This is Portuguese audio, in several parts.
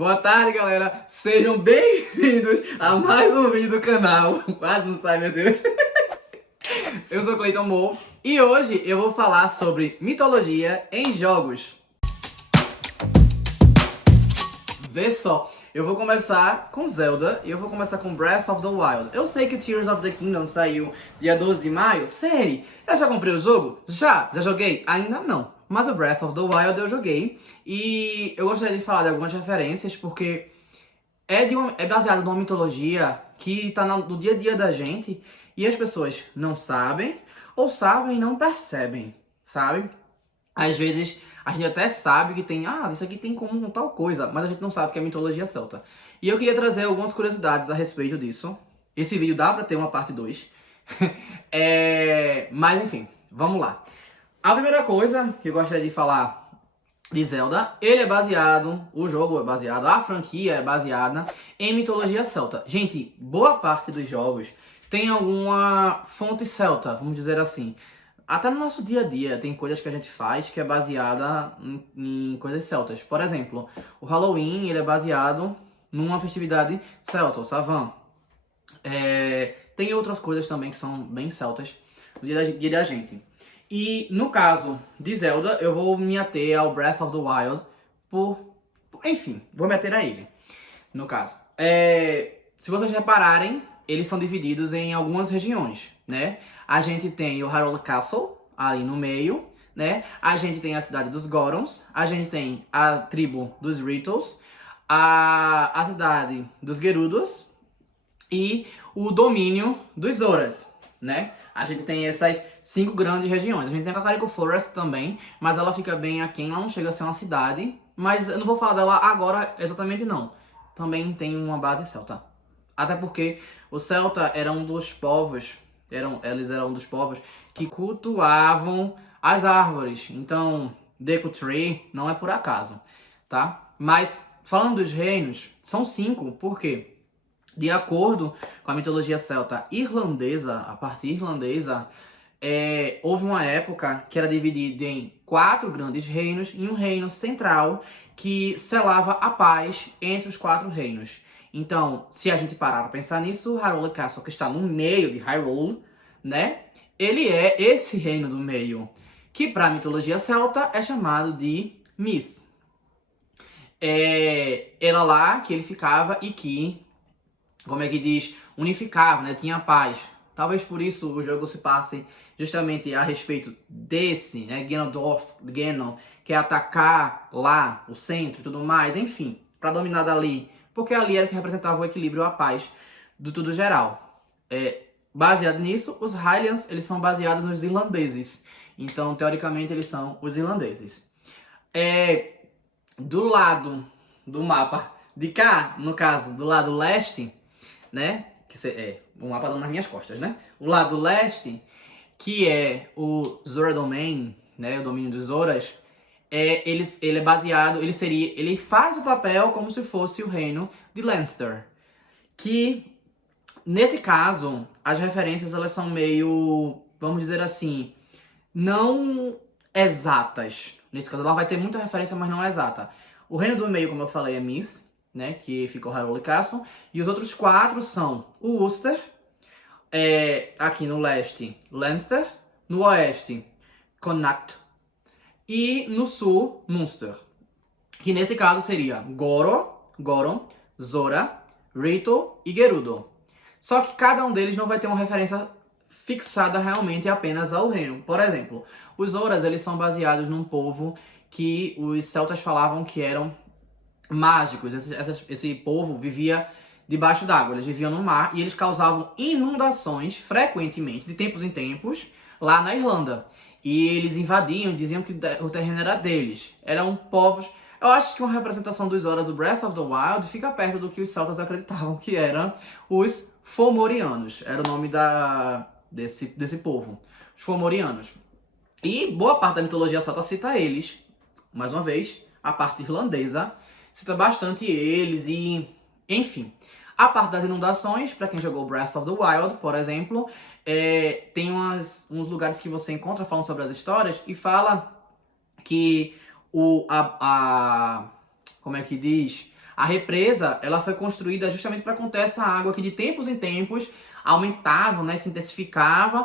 Boa tarde, galera. Sejam bem-vindos a mais um vídeo do canal. Quase não sai, meu Deus. Eu sou Cleiton Mo e hoje eu vou falar sobre mitologia em jogos. Vê só, eu vou começar com Zelda e eu vou começar com Breath of the Wild. Eu sei que o Tears of the Kingdom saiu dia 12 de maio. Sério? Eu já comprei o jogo? Já joguei? Ainda não. Mas o Breath of the Wild eu joguei e eu gostaria de falar de algumas referências porque é baseado numa mitologia que tá no dia a dia da gente e as pessoas não sabem ou sabem e não percebem, sabe? Às vezes a gente até sabe que tem, isso aqui tem comum com tal coisa, mas a gente não sabe que é mitologia celta. E eu queria trazer algumas curiosidades a respeito disso. Esse vídeo dá pra ter uma parte 2. Mas enfim, vamos lá. A primeira coisa que eu gostaria de falar de Zelda, o jogo é baseado, a franquia é baseada em mitologia celta. Gente, boa parte dos jogos tem alguma fonte celta, vamos dizer assim. Até no nosso dia a dia tem coisas que a gente faz que é baseada em coisas celtas. Por exemplo, o Halloween ele é baseado numa festividade celta, o Savan. Tem outras coisas também que são bem celtas no dia da gente. E no caso de Zelda, eu vou me ater ao Breath of the Wild enfim, vou me ater a ele, no caso. Se vocês repararem, eles são divididos em algumas regiões, né? A gente tem o Hyrule Castle, ali no meio, né? A gente tem a cidade dos Gorons, a gente tem a tribo dos Ritos, a cidade dos Gerudos e o domínio dos Zoras, né? A gente tem essas 5 grandes regiões. A gente tem a Kakariko Forest também, mas ela fica bem aquém, ela não chega a ser uma cidade. Mas eu não vou falar dela agora exatamente não. Também tem uma base celta. Até porque o celta era um dos povos, eles eram um dos povos que cultuavam as árvores. Então, Deku Tree não é por acaso, tá? Mas, falando dos reinos, são 5, por quê? De acordo com a mitologia celta irlandesa, a parte irlandesa, houve uma época que era dividida em 4 grandes reinos e um reino central que selava a paz entre os 4 reinos. Então, se a gente parar para pensar nisso, Hyrule Castle, que está no meio de Hyrule, né? Ele é esse reino do meio, que para a mitologia celta é chamado de Myth. Era lá que ele ficava e que, como é que diz, unificava, né? Tinha paz. Talvez por isso o jogo se passe justamente a respeito desse, né? Ganon, que é atacar lá o centro e tudo mais, enfim, para dominar dali, porque ali era o que representava o equilíbrio, a paz do tudo geral. Baseado nisso, os Hylians, eles são baseados nos irlandeses. Então, teoricamente, eles são os irlandeses. Do lado do mapa de cá, no caso, do lado leste, né? O mapa dando nas minhas costas, né? O lado leste, que é o Zora Domain, né? O domínio dos Zoras, ele é baseado, ele faz o papel como se fosse o reino de Leinster. Que, nesse caso, as referências elas são meio, vamos dizer assim, não exatas. Nesse caso, ela vai ter muita referência, mas não é exata. O reino do meio, como eu falei, é Myth, né, que ficou Hyrule Castle, e os outros 4 são o Ulster, aqui no leste, Leinster, no oeste, Connacht, e no sul, Munster, que nesse caso seria Goron, Zora, Rito e Gerudo. Só que cada um deles não vai ter uma referência fixada realmente apenas ao reino. Por exemplo, os Zoras, eles são baseados num povo que os celtas falavam que eram mágicos. Esse povo vivia debaixo d'água, eles viviam no mar e eles causavam inundações frequentemente, de tempos em tempos, lá na Irlanda. E eles invadiam, diziam que o terreno era deles. Eram povos... Eu acho que uma representação dos Zoras do Breath of the Wild fica perto do que os celtas acreditavam que eram os Fomorianos. Era o nome desse povo, os Fomorianos. E boa parte da mitologia celta cita eles. Mais uma vez, a parte irlandesa cita bastante eles e... Enfim, a parte das inundações, para quem jogou Breath of the Wild, por exemplo, tem uns lugares que você encontra falando sobre as histórias e fala que como é que diz? A represa, ela foi construída justamente para conter essa água que de tempos em tempos aumentava, né, se intensificava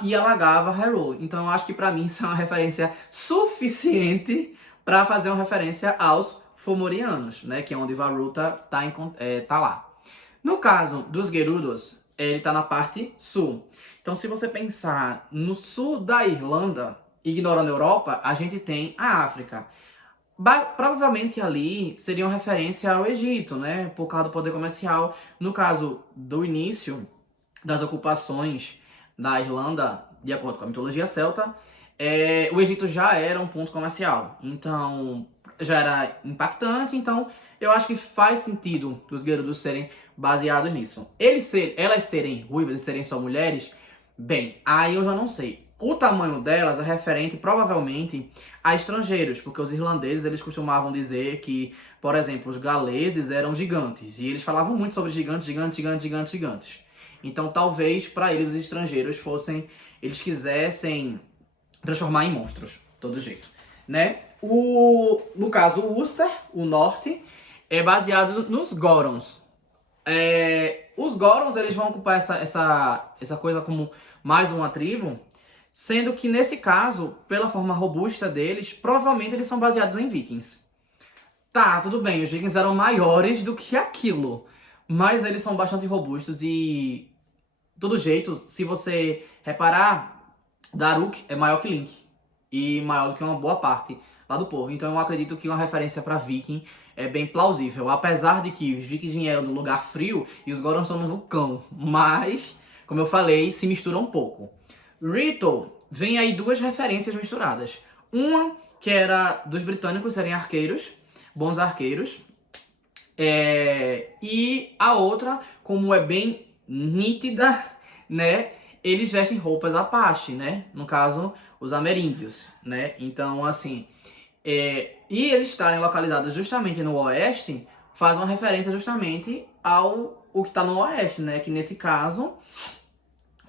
e alagava Hyrule. Então eu acho que para mim isso é uma referência suficiente para fazer uma referência aos Fomorianos, né, que é onde Varuta tá lá. No caso dos Gerudos, ele tá na parte sul. Então se você pensar no sul da Irlanda, ignorando a Europa, a gente tem a África. Provavelmente ali seria uma referência ao Egito, né? Por causa do poder comercial. No caso do início das ocupações da Irlanda, de acordo com a mitologia celta, o Egito já era um ponto comercial. Então, já era impactante. Então, eu acho que faz sentido os Gerudos serem baseados nisso. Elas serem ruivas e serem só mulheres, bem, aí eu já não sei. O tamanho delas é referente, provavelmente, a estrangeiros, porque os irlandeses, eles costumavam dizer que, por exemplo, os galeses eram gigantes, e eles falavam muito sobre gigantes, gigantes, gigantes, gigantes, gigantes. Então, talvez, para eles, os estrangeiros eles quisessem transformar em monstros, de todo jeito, né? No caso, o Ulster, o norte, é baseado nos Gorons. Os Gorons, eles vão ocupar essa coisa como mais uma tribo, sendo que, nesse caso, pela forma robusta deles, provavelmente eles são baseados em vikings. Tá, tudo bem, os vikings eram maiores do que aquilo, mas eles são bastante robustos e, de todo jeito, se você reparar, Daruk é maior que Link e maior do que uma boa parte lá do povo. Então eu acredito que uma referência para viking é bem plausível, apesar de que os vikings vieram do lugar frio e os Gorons estão no vulcão, mas, como eu falei, se mistura um pouco. Rito, vem aí duas referências misturadas. Uma que era dos britânicos serem arqueiros, bons arqueiros, e a outra, como é bem nítida, né, eles vestem roupas Apache, né, no caso, os ameríndios, né, então assim, e eles estarem localizados justamente no oeste, faz uma referência justamente ao que está no oeste, né, que nesse caso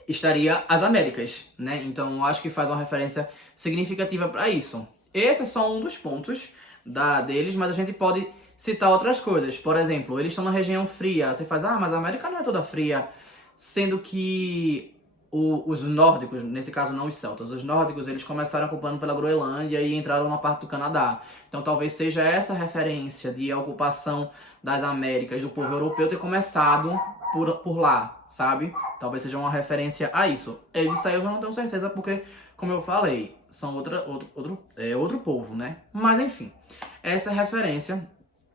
estaria as Américas, né? Então eu acho que faz uma referência significativa para isso. Esse é só um dos pontos deles, mas a gente pode citar outras coisas. Por exemplo, eles estão na região fria. Você faz, mas a América não é toda fria. Sendo que os nórdicos, nesse caso não os celtas, os nórdicos eles começaram ocupando pela Groenlândia e entraram na parte do Canadá. Então talvez seja essa referência de a ocupação das Américas do povo europeu ter começado por lá, sabe? Talvez seja uma referência a isso. Isso aí eu já não tenho certeza porque, como eu falei, são outro povo, né? Mas enfim, essa é a referência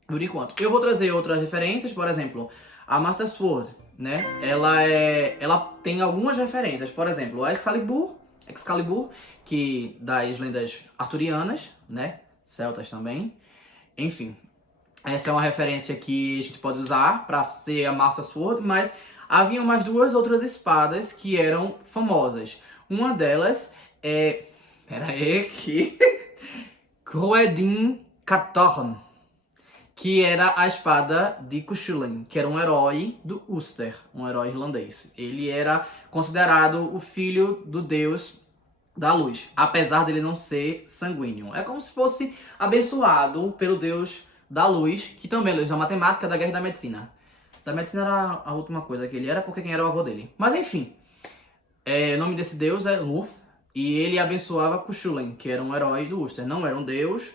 por enquanto. Eu vou trazer outras referências, por exemplo, a Master Sword, né? Ela tem algumas referências, por exemplo, a Excalibur, que das lendas arturianas, né? Celtas também. Enfim, essa é uma referência que a gente pode usar para ser a Master Sword, mas havia mais duas outras espadas que eram famosas. Uma delas é... Pera aí, que... Coedin Cathorn, que era a espada de Cuchulainn, que era um herói do Ulster, um herói irlandês. Ele era considerado o filho do deus da luz, apesar dele não ser sanguíneo. É como se fosse abençoado pelo deus da luz, que também é luz da matemática, da guerra e da medicina. Da medicina era a última coisa que ele era, porque quem era o avô dele. Mas enfim, o nome desse deus é Luth, e ele abençoava Cuchulainn, que era um herói do Ulster. Não era um deus,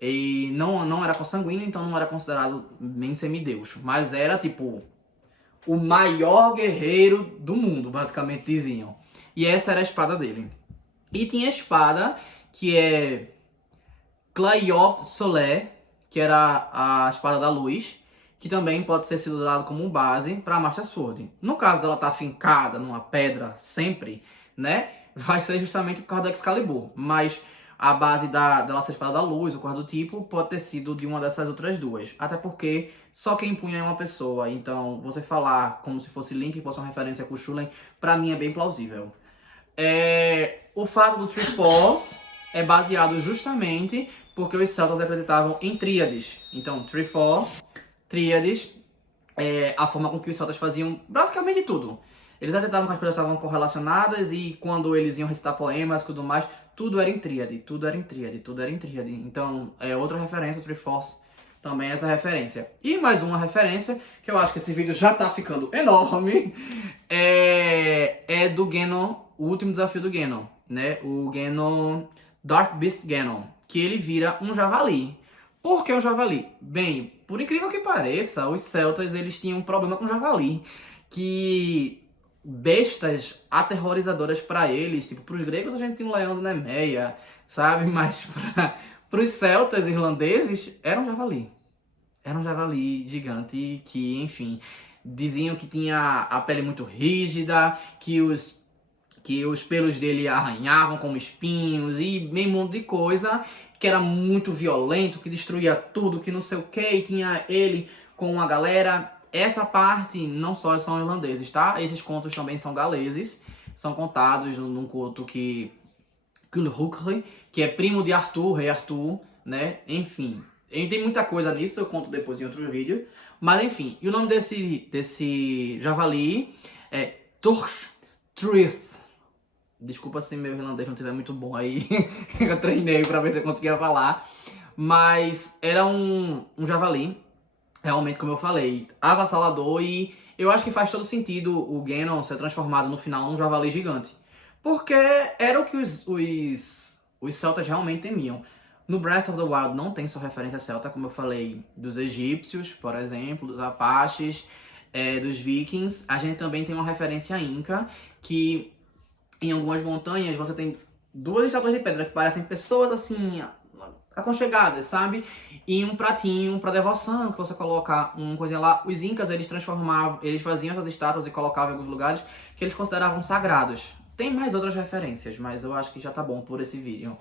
e não era consanguíneo, então não era considerado nem semideus. Mas era, tipo, o maior guerreiro do mundo, basicamente diziam. E essa era a espada dele. E tinha a espada, que é Clayoth Solé, que era a espada da luz, que também pode ser sido usado como base para a Master Sword. No caso dela estar fincada numa pedra sempre, né, vai ser justamente por causa da Excalibur. Mas a base dela ser espada da luz, ou coisa do tipo, pode ter sido de uma dessas outras duas. Até porque só quem punha é uma pessoa. Então, você falar como se fosse Link, que fosse uma referência a Cuchulainn, pra mim é bem plausível. O fato do Triforce é baseado justamente porque os celtas acreditavam em tríades. Então, Triforce, tríades, a forma com que os celtas faziam basicamente tudo. Eles acreditavam que as coisas estavam correlacionadas e quando eles iam recitar poemas e tudo mais, tudo era em tríade, tudo era em tríade, tudo era em tríade. Então, outra referência, o Triforce, também essa referência. E mais uma referência, que eu acho que esse vídeo já tá ficando enorme, é do Ganon, o último desafio do Ganon, né? O Ganon, Dark Beast Ganon, que ele vira um javali. Por que um javali? Bem, por incrível que pareça, os celtas eles tinham um problema com javali, que bestas aterrorizadoras para eles, tipo, pros gregos a gente tinha um leão do Nemeia, sabe? Mas pros celtas irlandeses era um javali. Era um javali gigante que, enfim, diziam que tinha a pele muito rígida, que os pelos dele arranhavam como espinhos e meio monte de coisa, que era muito violento, que destruía tudo, que não sei o que, e tinha ele com uma galera. Essa parte não só são irlandeses, tá? Esses contos também são galeses, são contados num conto que Gulhwch, que é primo de Arthur, rei Arthur, né? Enfim, tem muita coisa nisso, eu conto depois em outro vídeo. Mas enfim, e o nome desse javali é Turstrith. Desculpa se meu irlandês não estiver muito bom aí, eu treinei pra ver se eu conseguia falar. Mas era um javali, realmente, como eu falei, avassalador, e eu acho que faz todo sentido o Ganon ser transformado no final num javali gigante. Porque era o que os celtas realmente temiam. No Breath of the Wild não tem só referência celta, como eu falei, dos egípcios, por exemplo, dos apaches, dos vikings. A gente também tem uma referência inca, que em algumas montanhas você tem duas estátuas de pedra que parecem pessoas assim, aconchegadas, sabe? E um pratinho para devoção, que você coloca uma coisinha lá. Os incas, eles faziam essas estátuas e colocavam em alguns lugares que eles consideravam sagrados. Tem mais outras referências, mas eu acho que já tá bom por esse vídeo.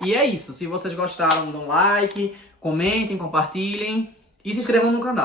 E é isso. Se vocês gostaram, dão um like, comentem, compartilhem e se inscrevam no canal.